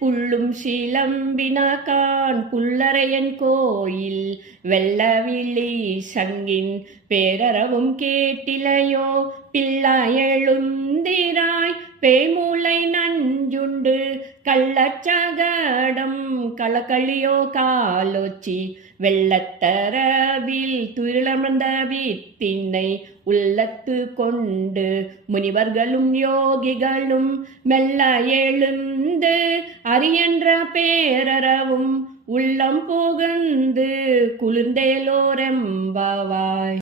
புள்ளும் சிலம்பினகான் புல்லரையன் கோயில் வெள்ளவிழி சங்கின் பேரறவும் கேட்டிலையோ பிள்ளையெழுந்திராய் பேமூலை நஞ்சுண்டு கள்ளச்சகடம் களகளியோ காலோச்சி வெள்ளத்தரவில் துயிலமர்ந்த வித்தினை உள்ளத்து கொண்டு முனிவர்களும் யோகிகளும் மெல்ல எழுந்து அரியன்ற பேரறவும் உள்ளம் புகுந்து குளிர்ந்தேலோரெம்பாவாய்.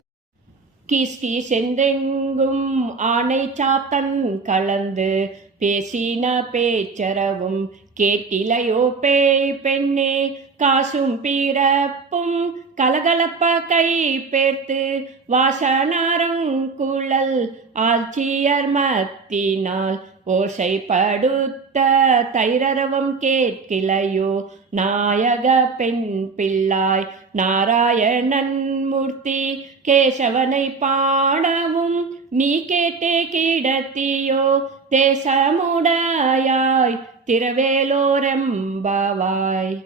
கிஸ்கி சென்றெங்கும் ஆணை சாத்தன் கலந்து பேசின பேச்சரவும் கேட்டிலையோ பேய் பெண்ணே காசும் பிறப்பும் கலகலப்ப கை பேர்த்து வாசனாரங்குழல் ஆட்சியர் மத்தினால் ஓசைப்படுத்த தைரரவம் கேட்கிலையோ நாயக பெண் பிள்ளாய் நாராயணன் மூர்த்தி கேசவனை பாடவும் நீ கேட்டே கிடத்தியோ தேசமுடையாய் திரவேலோரெம்பாவாய்.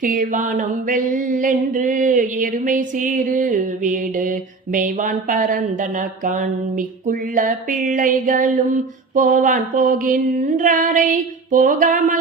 கீழ்வானம் வெள்ளென்று எருமை சீறு வீடு மெய்வான் பரந்தனக்கான் மிக்குள்ள பிள்ளைகளும் போவான் போகின்றாரை போகாமல்